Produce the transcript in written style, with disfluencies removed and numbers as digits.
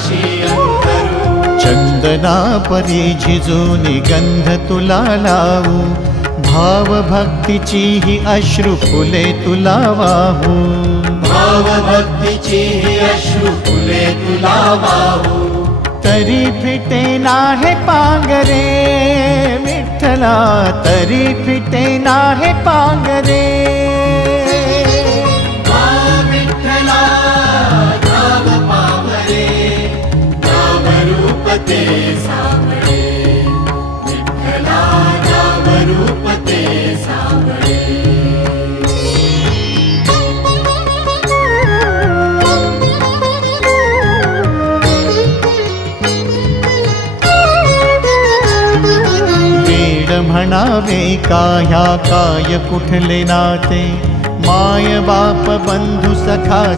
पाशी अंतरू। चंदना परी झिजूनी गंध तुला लावू, भाव भक्तीची ही अश्रु फुले तुला वाहू। भाव भक्तीची ही अश्रु फुले तुला वाहू। तरी फिटे नाहे पांगरे विठ्ठला, तरी फिटे नाहे पांगरे। विठ्ठला नाम पावरे, नाम रूप ते सावळे। विठ्ठला नाम रूप ते सावळे। म्हणावे का ह्या काय कुठले नाते, माय बाप बंधू सखा